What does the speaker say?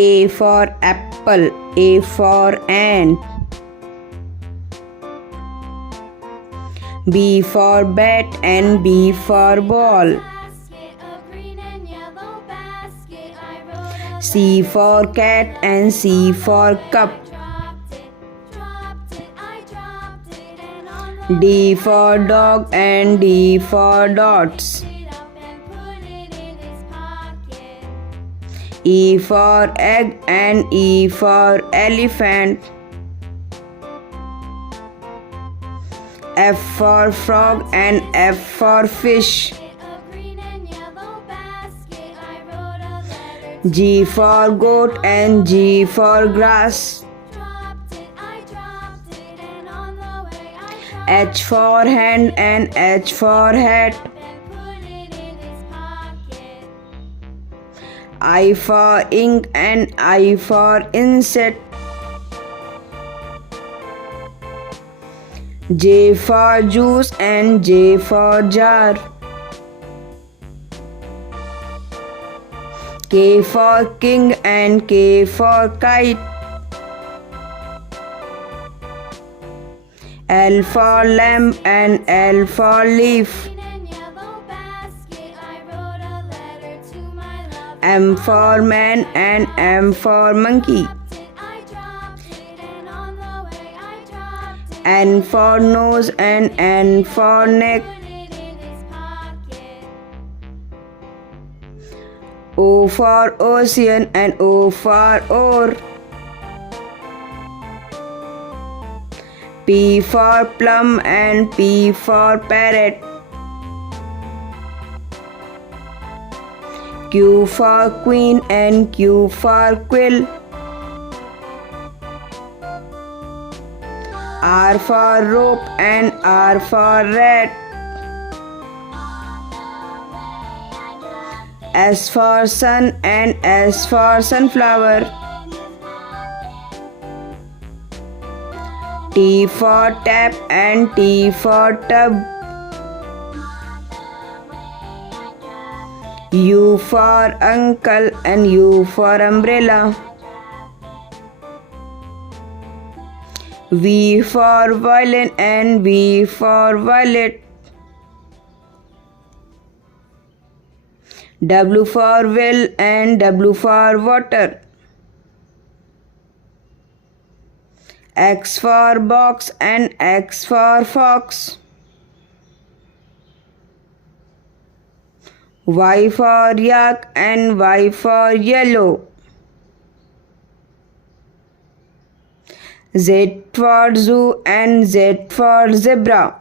A for apple, A for ant. B for bat and B for ball. C for cat and C for cup. D for dog and D for dots. E for egg and E for elephant. F for frog and F for fish. G for goat and G for grass. H for hand and H for hat. I for ink and I for insect. J for juice and J for jar. K for king and K for kite. L for lamp and L for leaf. M for man and M for monkey. N for nose and N for neck. O for ocean and O for oar. P for plum and P for parrot. Q for queen and Q for quill. R for rope and R for rat. S for sun and S for sunflower. T for tap and T for tub. U for uncle and U for umbrella. V for violin and V for violet. W for well and W for water. X for box and X for fox. Y for yak and Y for yellow. Z for zoo and Z for zebra.